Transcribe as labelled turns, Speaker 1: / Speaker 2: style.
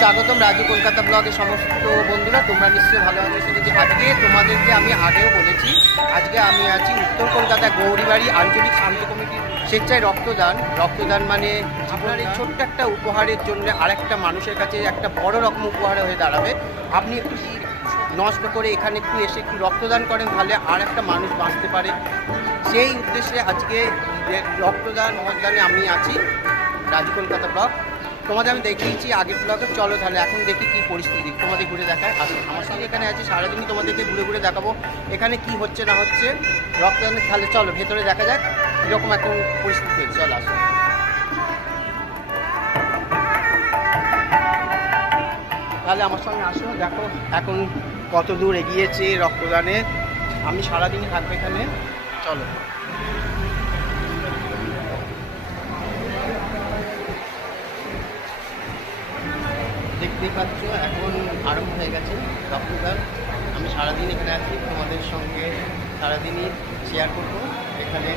Speaker 1: সুস্বাগতম রাজু কলকাতা ব্লগের সমস্ত বন্ধুরা, তোমরা নিশ্চয়ই ভালো আছো। শুনেছি আজকে তোমাদেরকে আমি আগেও বলেছি, আজকে আমি আছি উত্তর কলকাতা গৌরীবাড়ি আঞ্চলিক শান্তি কমিটির স্বেচ্ছায় রক্তদান। রক্তদান মানে আপনার এই ছোট্ট একটা উপহারের জন্য আরেকটা মানুষের কাছে একটা বড় রকম উপহার হয়ে দাঁড়াবে। আপনি একটু নষ্ট করে এখানে একটু এসে একটু রক্তদান করেন, তাহলে আর একটা মানুষ বাঁচতে পারে। সেই উদ্দেশ্যে আজকে রক্তদান মতদানে আমি আছি, রাজু কলকাতা ব্লক তোমাদের আমি দেখিয়েছি আগের ব্লগে চলো তাহলে এখন দেখি কি পরিস্থিতি। তোমাদের ঘুরে দেখায়। আর আমার সঙ্গে এখানে আছে, সারাদিনই তোমাদেরকে ঘুরে ঘুরে দেখাবো। এখানে কি হচ্ছে না হচ্ছে রক্তদানের তাহলে চলো, ভেতরে দেখা যাক কীরকম এখন পরিস্থিতি চলো, আসো। তাহলে আমার সঙ্গে আসো, দেখো এখন কত দূর এগিয়েছে রক্তদানে। আমি সারাদিনই থাকব এখানে। চলো। দেখতেই পাচ্ছ, এখন আরম্ভ হয়ে গেছে রক্তদান। আমি সারাদিন এখানে আছি, তোমাদের সঙ্গে সারাদিনই শেয়ার করব। এখানে